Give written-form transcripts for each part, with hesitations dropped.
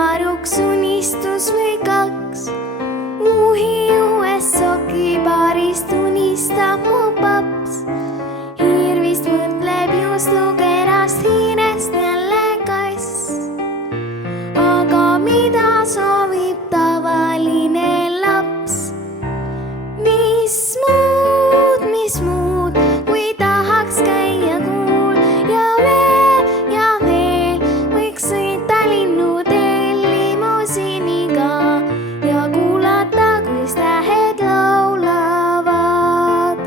varuks unistus või kaks. Uhiues sokibaarist unistab mu paps. Hirvist mõtleb juustukerast hiirest jälle kass. Aga mida soovib tavaline laps? Mis muud, kui tahaks käia kuul ja veel võiks sõita linnuteel limusiiniga ja kuulata, kus tähed laulavad.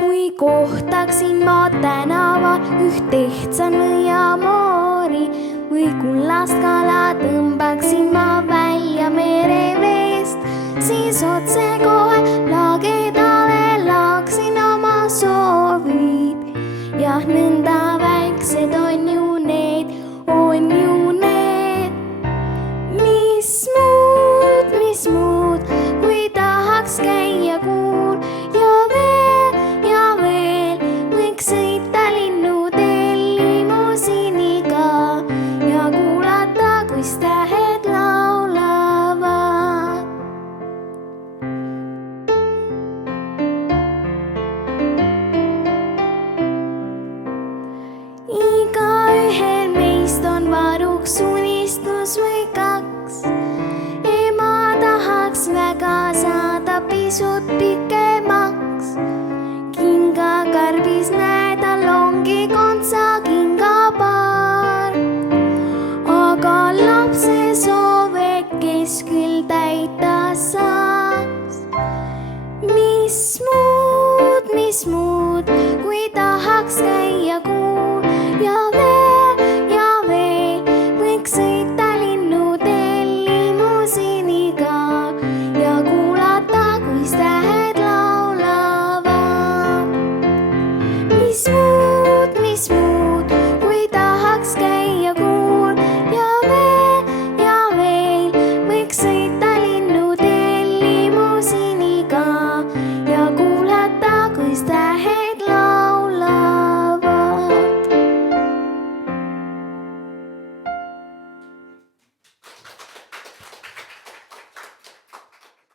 Kui kohtaksin ma tänaval üht ehtsa nõiamoori või kullast kala tõmbaksin ma välja mereveest, siis otsekohe lagedale laaksin oma soovid. Jah, nõnda väiksed on ju need. Mis muud, kui tahaks käia kuul ja veel võiks sõita linnuteel limusiiniga ja kuulata, kus tähed laulavad. Igaühel meist on varuks unistus või kaks. Ema tahaks väga saada pisut pikemaks. Kingakarbis näed, tal ongi kontsakingapaar. Aga lapse soove, kes küll täita saaks. Mis